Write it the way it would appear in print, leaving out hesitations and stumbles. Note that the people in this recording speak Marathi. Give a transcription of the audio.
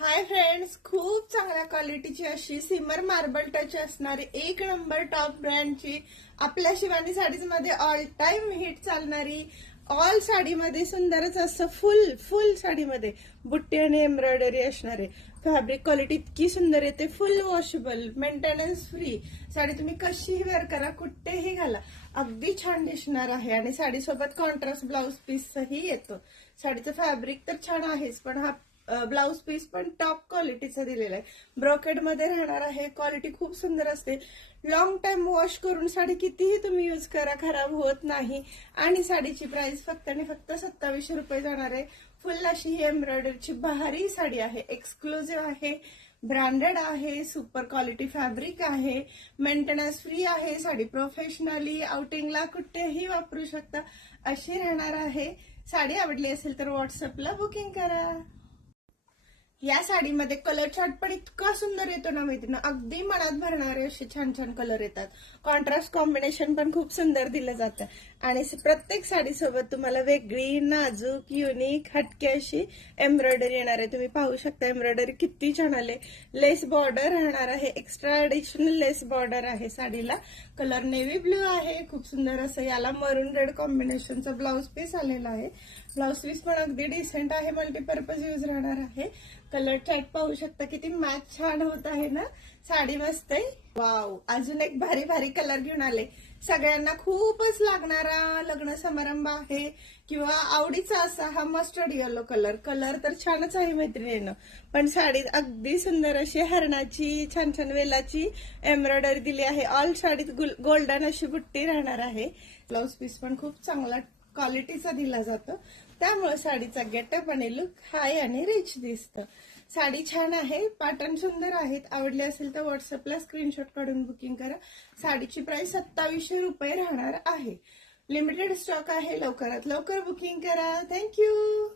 हाय फ्रेंड्स, खूप चांगल्या क्वालिटीची अशी सिमर मार्बल टच असणारी एक नंबर टॉप ब्रँडची आपल्या शिवानी साडीज मध्ये ऑल टाइम हिट चालणारी ऑल साडीमध्ये सुंदरच असं फुल साडीमध्ये बुट्टी आणि एम्ब्रॉयडरी असणारे फॅब्रिक क्वालिटी इतकी सुंदर येते. फुल वॉशेबल, मेंटेनन्स फ्री साडी तुम्ही कशीही वेअर करा, कुठेही घाला, अगदी छान दिसणार आहे. आणि साडीसोबत कॉन्ट्रास्ट ब्लाउज पीसही येतो. साडीचं फॅब्रिक तर छान आहेच, पण हा ब्लाउज पीस पण टॉप क्वालिटीचा दिलेला आहे. ब्रोकेड मध्ये राहणार आहे. क्वालिटी खूप सुंदर असते. लॉंग टाइम वॉश करून साडी कितीही तुम्ही यूज करा, खराब होत नाही. आणि साडीची प्राइस फक्त आणि फक्त 2700 रुपये जाणार आहे. फुल अशी ही एम्ब्रॉयडरीची भारी साडी आहे. एक्सक्लुझिव्ह आहे, ब्रँडेड आहे, सुपर क्वालिटी फॅब्रिक आहे, मेंटेनन्स फ्री आहे. साडी प्रोफेशनली आउटिंगला कुठेही वापरू शकता अशी राहणार आहे. साडी आवडली असेल तर व्हॉट्सअपला बुकिंग करा. या साडीमध्ये कलर चार्ट पण इतका सुंदर येतो ना मैत्रिणी, अगदी मनात भरणारे असे छान छान कलर येतात. कॉन्ट्रास्ट कॉम्बिनेशन पण खूप सुंदर दिलं जातं. आणि प्रत्येक साडीसोबत तुम्हाला वेगळी नाजूक युनिक हटके अशी एम्ब्रॉयडरी येणार आहे. तुम्ही पाहू शकता एम्ब्रॉयडरी किती छान आले. लेस बॉर्डर राहणार आहे, एक्स्ट्रा ऍडिशनल लेस बॉर्डर आहे साडीला. कलर नेव्ही ब्ल्यू आहे, खूप सुंदर असं. याला मरून रेड कॉम्बिनेशनचा ब्लाउज पीस आलेला आहे. ब्लाउज पीस पण अगदी डिसेंट आहे, मल्टीपर्पज यूज राहणार आहे. कलर चार्ट पाहू शकता, किती मॅच छान होत आहे ना. साडी मस्त आहे. वाव, अजून एक भारी भारी कलर घेऊन आले. सगळ्यांना खूपच लागणारा लग्न समारंभ आहे किंवा आवडीचा असा हा मस्टर्ड येलो कलर. कलर तर छानच आहे मैत्रिणींनो, पण साडीत अगदी सुंदर अशी हरणाची छान छान वेलाची एम्ब्रॉयडरी दिली आहे. ऑल साडीत गोल्डन अशी बुट्टी राहणार आहे. ब्लाउज पीस पण खूप चांगला क्वालिटीचा दिला जातो, त्यामुळे साडीचा गेटअप आणि लुक हाय आणि रिच दिसतं. साडी छान आहे, पॅटर्न सुंदर आहेत. आवडले असेल तर व्हॉट्सअपला स्क्रीनशॉट काढून बुकिंग करा. साडीची प्राइस 2700 रुपये राहणार आहे. लिमिटेड स्टॉक आहे, लवकरात लवकर बुकिंग करा. थँक्यू.